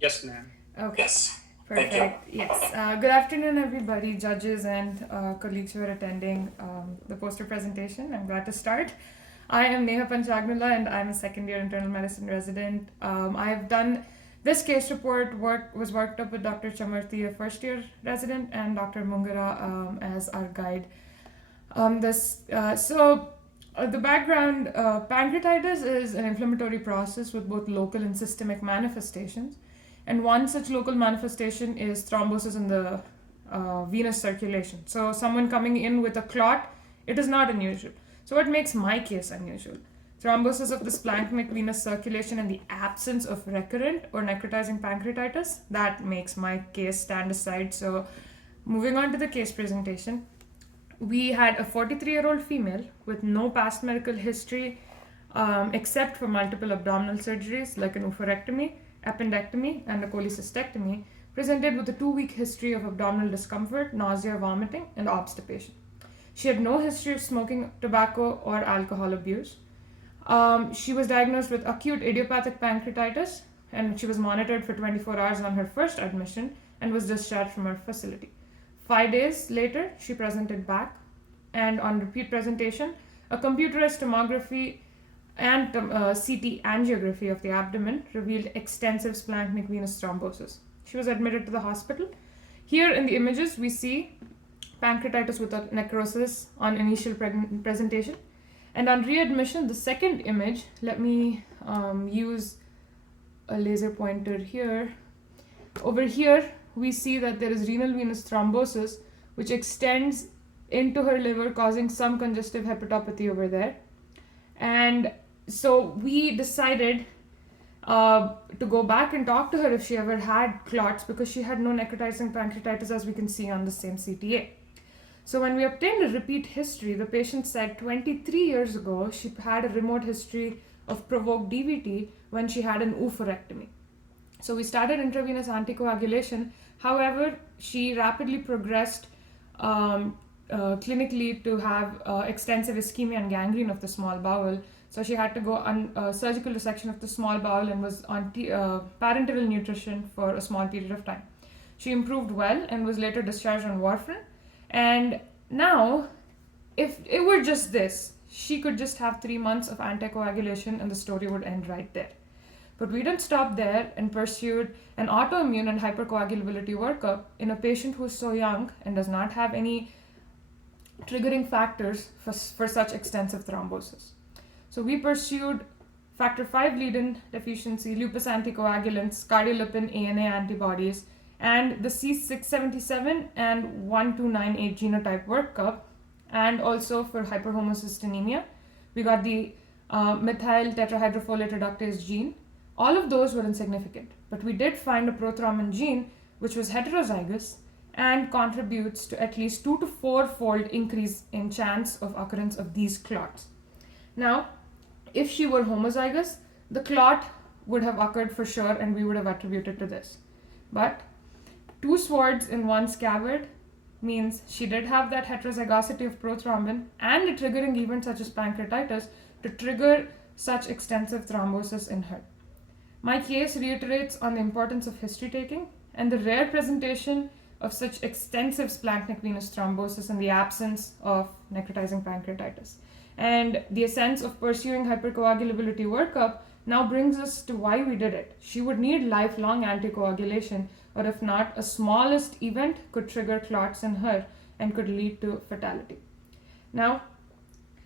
Yes, ma'am. Okay, Yes. Thank you. perfect. Yes. Good afternoon, everybody, judges and colleagues who are attending the poster presentation. I'm glad to start. I am Neha Panchagnula and I'm a second year internal medicine resident. I have done this case report was worked up with Dr. Chamarthi, a first year resident, and Dr. Mungara as our guide. The background pancreatitis is an inflammatory process with both local and systemic manifestations. And one such local manifestation is thrombosis in the venous circulation. So, someone coming in with a clot, it is not unusual. So, what makes my case unusual? Thrombosis of the splanchnic venous circulation in the absence of recurrent or necrotizing pancreatitis, that makes my case stand aside. So, moving on to the case presentation, we had a 43-year-old female with no past medical history except for multiple abdominal surgeries like an oophorectomy, appendectomy, and a cholecystectomy, presented with a 2-week history of abdominal discomfort, nausea, vomiting, and obstipation. She had no history of smoking tobacco or alcohol abuse. She was diagnosed with acute idiopathic pancreatitis and she was monitored for 24 hours on her first admission and was discharged from her facility. 5 days later, she presented back, and on repeat presentation, a computerized tomography and CT angiography of the abdomen revealed extensive splanchnic venous thrombosis. She was admitted to the hospital. Here in the images, we see pancreatitis with a necrosis on initial presentation. And on readmission, the second image, let me use a laser pointer here. Over here, we see that there is renal venous thrombosis, which extends into her liver, causing some congestive hepatopathy over there. And so we decided to go back and talk to her if she ever had clots, because she had no necrotizing pancreatitis, as we can see on the same CTA. So when we obtained a repeat history, the patient said 23 years ago she had a remote history of provoked DVT when she had an oophorectomy. So we started intravenous anticoagulation. However, she rapidly progressed clinically to have extensive ischemia and gangrene of the small bowel. So she had to go on surgical resection of the small bowel and was on parenteral nutrition for a small period of time. She improved well and was later discharged on warfarin. And now, if it were just this, she could just have 3 months of anticoagulation and the story would end right there. But we didn't stop there and pursued an autoimmune and hypercoagulability workup in a patient who is so young and does not have any triggering factors for such extensive thrombosis. So we pursued factor V Leiden deficiency, lupus anticoagulants, cardiolipin ANA antibodies, and the C677 and 1298 genotype workup, and also for hyperhomocystinemia. We got the methyl tetrahydrofolate reductase gene. All of those were insignificant, but we did find a prothrombin gene which was heterozygous and contributes to at least 2 to 4-fold increase in chance of occurrence of these clots. Now, if she were homozygous, the clot would have occurred for sure and we would have attributed to this. But 2 swords in 1 scabbard means she did have that heterozygosity of prothrombin and a triggering event such as pancreatitis to trigger such extensive thrombosis in her. My case reiterates on the importance of history taking and the rare presentation of such extensive splanchnic venous thrombosis in the absence of necrotizing pancreatitis. And the essence of pursuing hypercoagulability workup now brings us to why we did it. She would need lifelong anticoagulation, or if not, a smallest event could trigger clots in her and could lead to fatality. Now,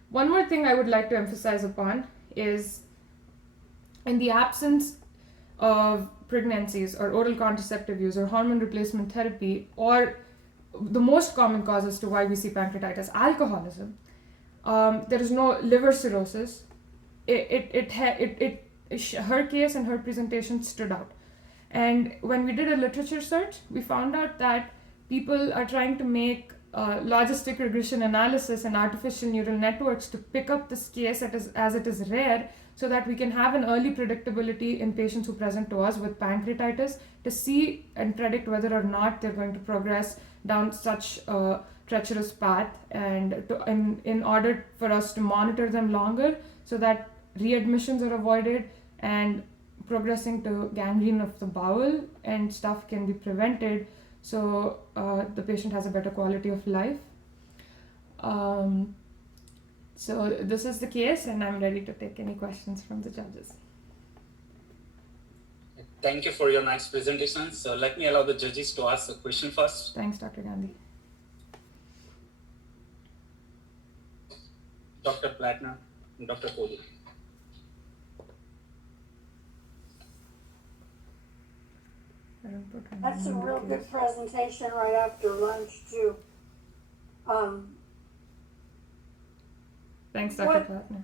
one more thing I would like to emphasize upon is in the absence of pregnancies or oral contraceptive use or hormone replacement therapy, or the most common cause as to why we see pancreatitis, alcoholism, there is no liver cirrhosis. Her case and her presentation stood out. And when we did a literature search, we found out that people are trying to make logistic regression analysis and artificial neural networks to pick up this case as it is rare, so that we can have an early predictability in patients who present to us with pancreatitis to see and predict whether or not they're going to progress down such a treacherous path, and in order for us to monitor them longer so that readmissions are avoided and progressing to gangrene of the bowel, and stuff can be prevented, so the patient has a better quality of life. So this is the case, and I'm ready to take any questions from the judges. Thank you for your nice presentation. So let me allow the judges to ask a question first. Thanks, Dr. Gandhi. Dr. Platner and Dr. Kohli. That's a real good presentation right after lunch too. Thanks, Dr. What- Platner.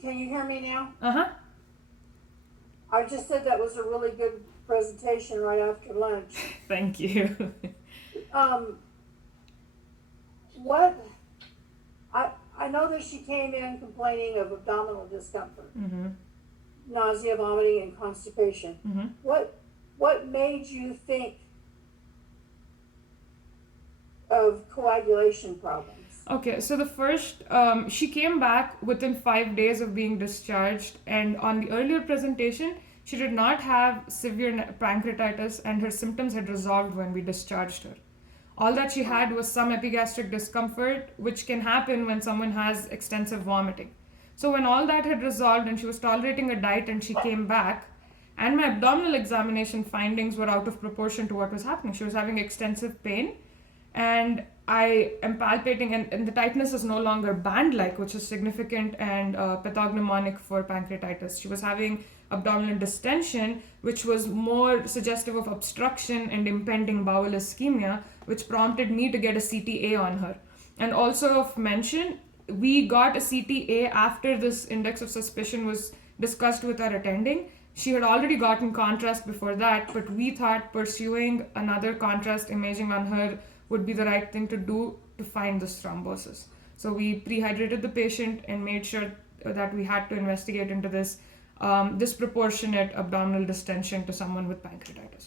Can you hear me now? Uh-huh. I just said that was a really good presentation right after lunch. Thank you. What, I know that she came in complaining of abdominal discomfort, Mm-hmm. nausea, vomiting, and constipation. Mm-hmm. What made you think of coagulation problems? Okay, so the first, she came back within 5 days of being discharged, and on the earlier presentation, she did not have severe pancreatitis, and her symptoms had resolved when we discharged her. All that she had was some epigastric discomfort, which can happen when someone has extensive vomiting. So when all that had resolved and she was tolerating a diet and she came back, and my abdominal examination findings were out of proportion to what was happening. She was having extensive pain, and I am palpating, and the tightness is no longer band-like, which is significant and pathognomonic for pancreatitis. She was having abdominal distension, which was more suggestive of obstruction and impending bowel ischemia, which prompted me to get a CTA on her. And also of mention, we got a CTA after this index of suspicion was discussed with our attending. She had already gotten contrast before that, but we thought pursuing another contrast imaging on her would be the right thing to do to find this thrombosis. So we prehydrated the patient and made sure that we had to investigate into this disproportionate abdominal distension to someone with pancreatitis.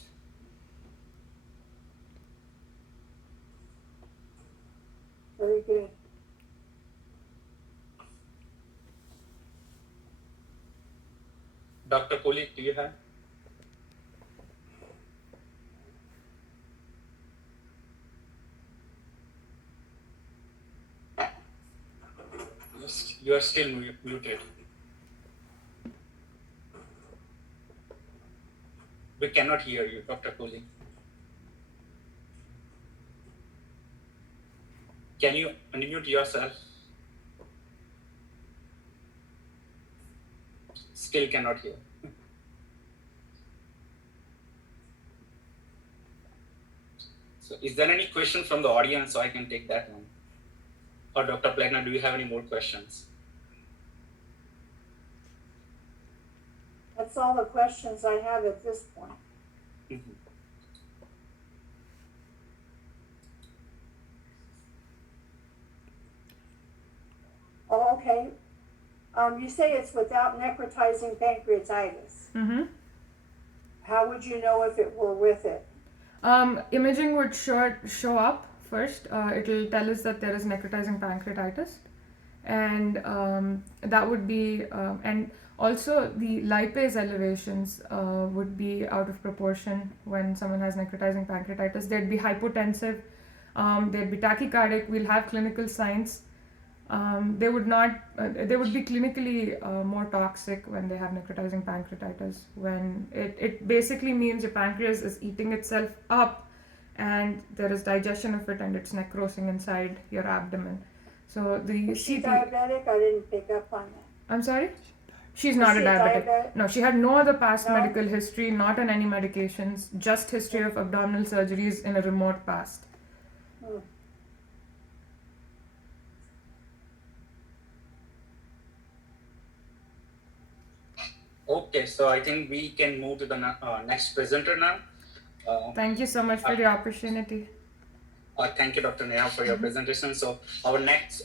Very good. Dr. Kohli, do you have? You are still muted. We cannot hear you, Dr. Kohli. Can you unmute yourself? Still cannot hear. So is there any question from the audience, so I can take that one? Or Dr. Platner, do you have any more questions? That's all the questions I have at this point. Mhm. Oh, okay. You say it's without necrotizing pancreatitis. Mm-hmm. How would you know if it were with it? Imaging would show up first. It will tell us that there is necrotizing pancreatitis, and that would be, and also the lipase elevations would be out of proportion when someone has necrotizing pancreatitis. They'd be hypotensive, they'd be tachycardic. We'll have clinical signs. They would be clinically more toxic when they have necrotizing pancreatitis, when it basically means your pancreas is eating itself up and there is digestion of it and it's necrosing inside your abdomen. So the Is she CT, diabetic? I didn't pick up on that. I'm sorry? She's Is not a she diabetic. diabetic? No, she had no other past No? medical history, not on any medications, just history of abdominal surgeries in a remote past. Hmm. Okay, so I think we can move to the next presenter now. Thank you so much for the opportunity. Thank you, Dr. Neha, for your presentation. So our next